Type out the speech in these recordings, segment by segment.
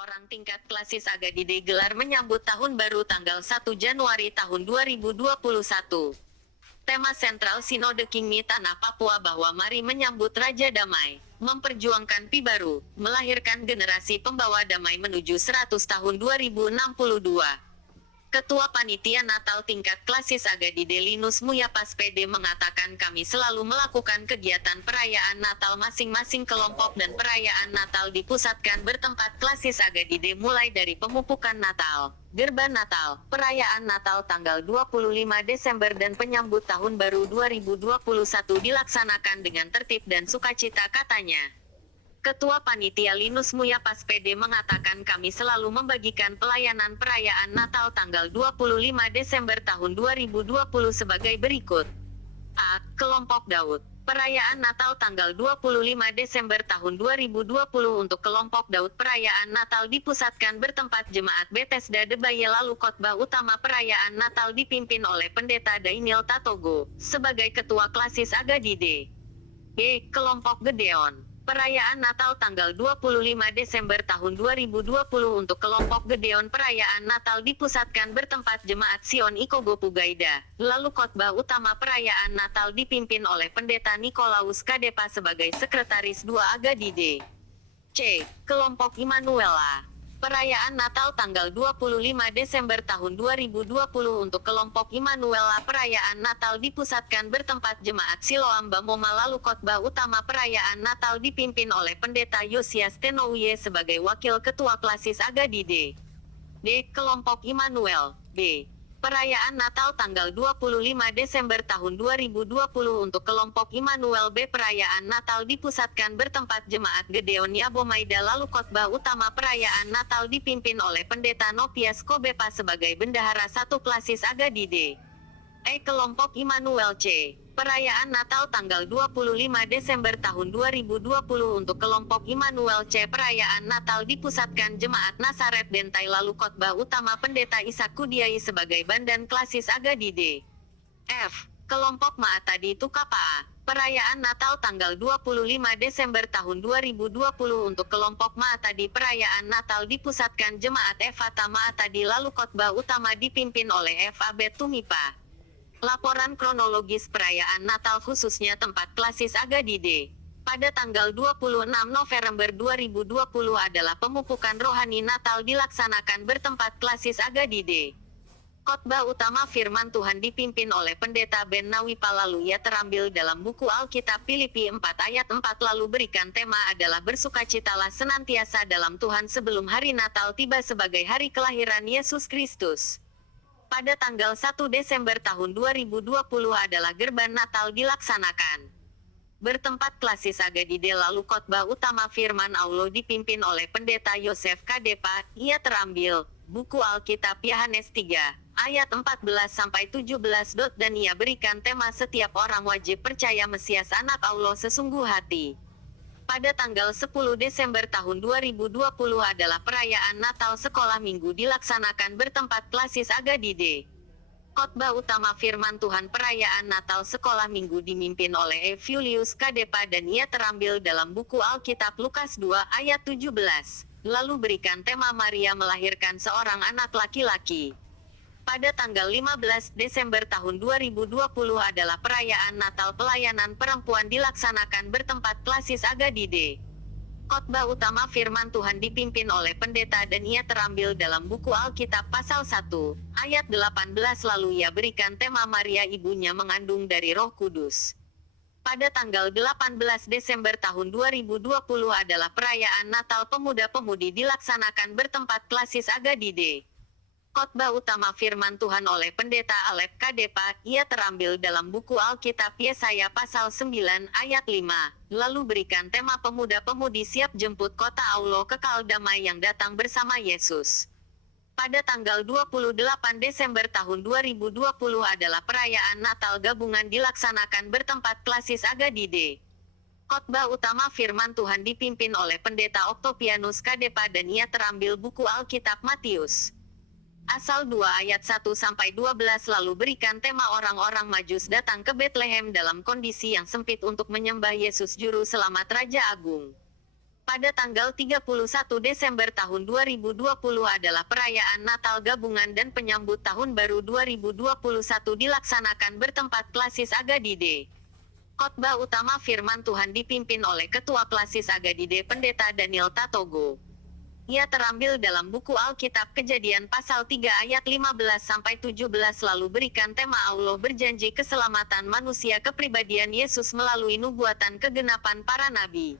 Orang tingkat klasis Agadide gelar menyambut tahun baru tanggal 1 Januari tahun 2021. Tema sentral Sinode Kingmi Tanah Papua bahwa mari menyambut Raja Damai, memperjuangkan Pi Baru, melahirkan generasi pembawa damai menuju 100 tahun 2062. Ketua Panitia Natal tingkat klasis Agadide Linus Muyapas PD mengatakan kami selalu melakukan kegiatan perayaan Natal masing-masing kelompok dan perayaan Natal dipusatkan bertempat klasis Agadide mulai dari pemupukan Natal, Gerban Natal, perayaan Natal tanggal 25 Desember dan penyambut tahun baru 2021 dilaksanakan dengan tertib dan sukacita katanya. Ketua Panitia Linus Muyapas PD mengatakan kami selalu membagikan pelayanan perayaan Natal tanggal 25 Desember tahun 2020 sebagai berikut. A. Kelompok Daud. Perayaan Natal tanggal 25 Desember tahun 2020 untuk kelompok Daud perayaan Natal dipusatkan bertempat Jemaat Bethesda Debaye lalu khotbah utama perayaan Natal dipimpin oleh Pendeta Dainiel Tatogo sebagai Ketua Klasis Agadide. B. Kelompok Gedeon. Perayaan Natal tanggal 25 Desember tahun 2020 untuk kelompok Gedeon perayaan Natal dipusatkan bertempat Jemaat Sion Ikogo Pugaida. Lalu khotbah utama perayaan Natal dipimpin oleh Pendeta Nikolaus Kadepa sebagai Sekretaris 2 Agadide. C. Kelompok Immanuela. Perayaan Natal tanggal 25 Desember tahun 2020 untuk kelompok Immanuela perayaan Natal dipusatkan bertempat Jemaat Siloam Bamoma lalu khotbah utama perayaan Natal dipimpin oleh Pendeta Yosias Tenouye sebagai Wakil Ketua Klasis Agadide. D. Kelompok Immanuel. B. Perayaan Natal tanggal 25 Desember tahun 2020 untuk kelompok Immanuel B. Perayaan Natal dipusatkan bertempat Jemaat Gedeon Yabomaida lalu khotbah utama perayaan Natal dipimpin oleh Pendeta Nopias Kobepa sebagai Bendahara 1 Klasis Agadide. E. Kelompok Immanuel C. Perayaan Natal tanggal 25 Desember tahun 2020 untuk kelompok Immanuel C. Perayaan Natal dipusatkan Jemaat Nasaret Dentai lalu khotbah utama Pendeta Ishak Kudiai sebagai Bandan Klasis Agadide. F. Kelompok Maatadi Tukapa. Perayaan Natal tanggal 25 Desember tahun 2020 untuk kelompok Maatadi perayaan Natal dipusatkan Jemaat Efata Maatadi lalu khotbah utama dipimpin oleh F. Abed Tumipa. Laporan kronologis perayaan Natal khususnya tempat klasis Agadide. Pada tanggal 26 November 2020 adalah pemupukan rohani Natal dilaksanakan bertempat klasis Agadide. Khotbah utama firman Tuhan dipimpin oleh Pendeta Ben Nawipa lalu ia terambil dalam buku Alkitab Filipi 4 ayat 4 lalu berikan tema adalah bersukacitalah senantiasa dalam Tuhan sebelum hari Natal tiba sebagai hari kelahiran Yesus Kristus. Pada tanggal 1 Desember tahun 2020 adalah Gerban Natal dilaksanakan. Bertempat klasis Agadide lalu khotbah utama firman Allah dipimpin oleh Pendeta Yosef Kadepa, ia terambil, buku Alkitab Yohanes 3, ayat 14-17 dan ia berikan tema setiap orang wajib percaya Mesias anak Allah sesungguh hati. Pada tanggal 10 Desember tahun 2020 adalah perayaan Natal Sekolah Minggu dilaksanakan bertempat klasis Agadide. Khotbah utama firman Tuhan perayaan Natal Sekolah Minggu dimimpin oleh Evulius Kadepa dan ia terambil dalam buku Alkitab Lukas 2 ayat 17. Lalu berikan tema Maria melahirkan seorang anak laki-laki. Pada tanggal 15 Desember tahun 2020 adalah perayaan Natal pelayanan perempuan dilaksanakan bertempat klasis Agadide. Khotbah utama firman Tuhan dipimpin oleh pendeta dan ia terambil dalam buku Alkitab pasal 1, ayat 18 lalu ia berikan tema Maria ibunya mengandung dari Roh Kudus. Pada tanggal 18 Desember tahun 2020 adalah perayaan Natal pemuda-pemudi dilaksanakan bertempat klasis Agadide. Khotbah utama firman Tuhan oleh Pendeta Alep Kadepa, ia terambil dalam buku Alkitab Yesaya pasal 9 ayat 5, lalu berikan tema pemuda-pemudi siap jemput kota Allah kekal damai yang datang bersama Yesus. Pada tanggal 28 Desember tahun 2020 adalah perayaan Natal gabungan dilaksanakan bertempat klasis Agadide. Khotbah utama firman Tuhan dipimpin oleh Pendeta Octopianus Kadepa dan ia terambil buku Alkitab Matius. Asal 2 ayat 1-12 lalu berikan tema orang-orang Majus datang ke Betlehem dalam kondisi yang sempit untuk menyembah Yesus Juru Selamat Raja Agung. Pada tanggal 31 Desember tahun 2020 adalah perayaan Natal gabungan dan penyambut tahun baru 2021 dilaksanakan bertempat Klasis Agadide. Khotbah utama firman Tuhan dipimpin oleh Ketua Klasis Agadide Pendeta Daniel Tatogo. Ia terambil dalam buku Alkitab Kejadian pasal 3 ayat 15-17 lalu berikan tema Allah berjanji keselamatan manusia kepribadian Yesus melalui nubuatan kegenapan para nabi.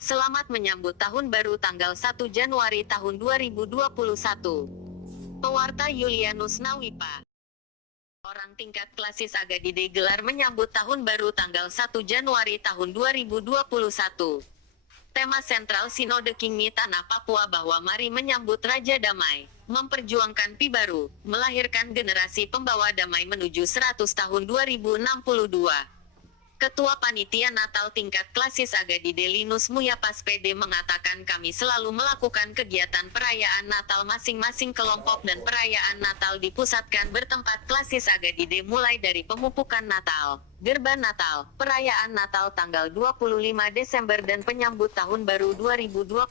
Selamat menyambut tahun baru tanggal 1 Januari tahun 2021. Pewarta Yulianus Nawipa. Orang tingkat Klasis Agadide gelar menyambut tahun baru tanggal 1 Januari tahun 2021. Tema sentral Sinode Kingmi Tanah Papua bahwa mari menyambut Raja Damai, memperjuangkan Pi baru, melahirkan generasi pembawa damai menuju 100 tahun 2062. Ketua Panitia Natal tingkat Klasis Agadide Linus Muyapas PD mengatakan kami selalu melakukan kegiatan perayaan Natal masing-masing kelompok dan perayaan Natal dipusatkan bertempat Klasis Agadide mulai dari pemupukan Natal, Gerban Natal, perayaan Natal tanggal 25 Desember dan penyambut tahun baru 2021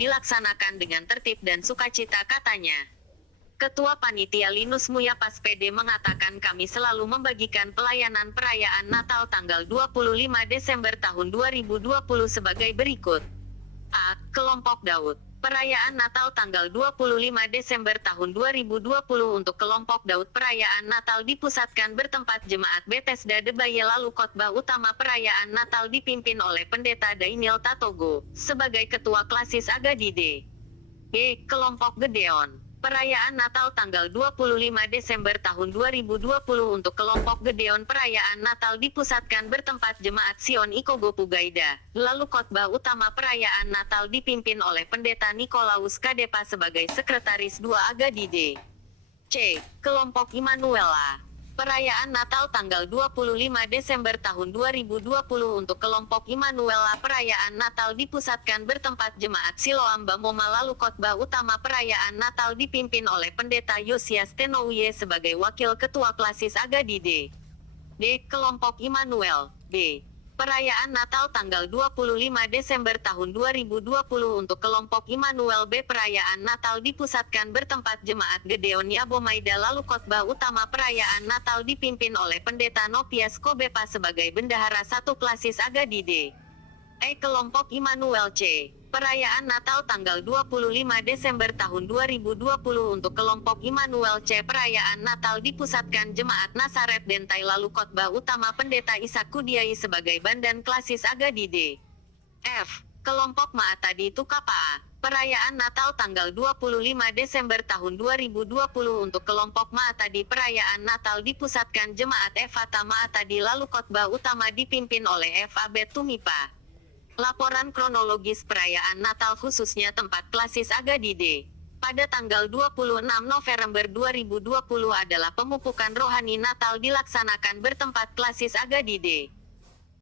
dilaksanakan dengan tertib dan sukacita katanya. Ketua Panitia Linus Muyapas PD mengatakan kami selalu membagikan pelayanan perayaan Natal tanggal 25 Desember tahun 2020 sebagai berikut. A. Kelompok Daud. Perayaan Natal tanggal 25 Desember tahun 2020 untuk kelompok Daud perayaan Natal dipusatkan bertempat Jemaat Bethesda Debaye lalu khotbah utama perayaan Natal dipimpin oleh Pendeta Daniel Tatogo sebagai Ketua Klasis Agadide. B. Kelompok Gedeon. Perayaan Natal tanggal 25 Desember tahun 2020 untuk kelompok Gedeon perayaan Natal dipusatkan bertempat Jemaat Sion Ikogo Pugaida. Lalu khotbah utama perayaan Natal dipimpin oleh Pendeta Nikolaus Kadepa sebagai Sekretaris 2 Agadide. C. Kelompok Immanuela. Perayaan Natal tanggal 25 Desember tahun 2020 untuk kelompok Immanuela perayaan Natal dipusatkan bertempat Jemaat Siloam Bamoma lalu khotbah utama perayaan Natal dipimpin oleh Pendeta Yosias Tenouye sebagai Wakil Ketua Klasis Agadide. D. Kelompok Immanuel. B. Perayaan Natal tanggal 25 Desember tahun 2020 untuk kelompok Immanuel B. Perayaan Natal dipusatkan bertempat Jemaat Gedeon Yabomaida lalu khotbah utama perayaan Natal dipimpin oleh Pendeta Nopias Kobepa sebagai Bendahara 1 Klasis Agadide. E. Kelompok Immanuel C. Perayaan Natal tanggal 25 Desember tahun 2020 untuk kelompok Immanuel C. Perayaan Natal dipusatkan Jemaat Nasaret Dentai lalu khotbah utama Pendeta Ishak Kudiai sebagai Bandan Klasis Agadide. F. Kelompok Maatadi Tukapa. Perayaan Natal tanggal 25 Desember tahun 2020 untuk kelompok Maatadi perayaan Natal dipusatkan Jemaat Efata Maatadi lalu khotbah utama dipimpin oleh F. Abed Tumipa. Laporan kronologis perayaan Natal khususnya tempat Klasis Agadide. Pada tanggal 26 November 2020 adalah pemupukan rohani Natal dilaksanakan bertempat Klasis Agadide.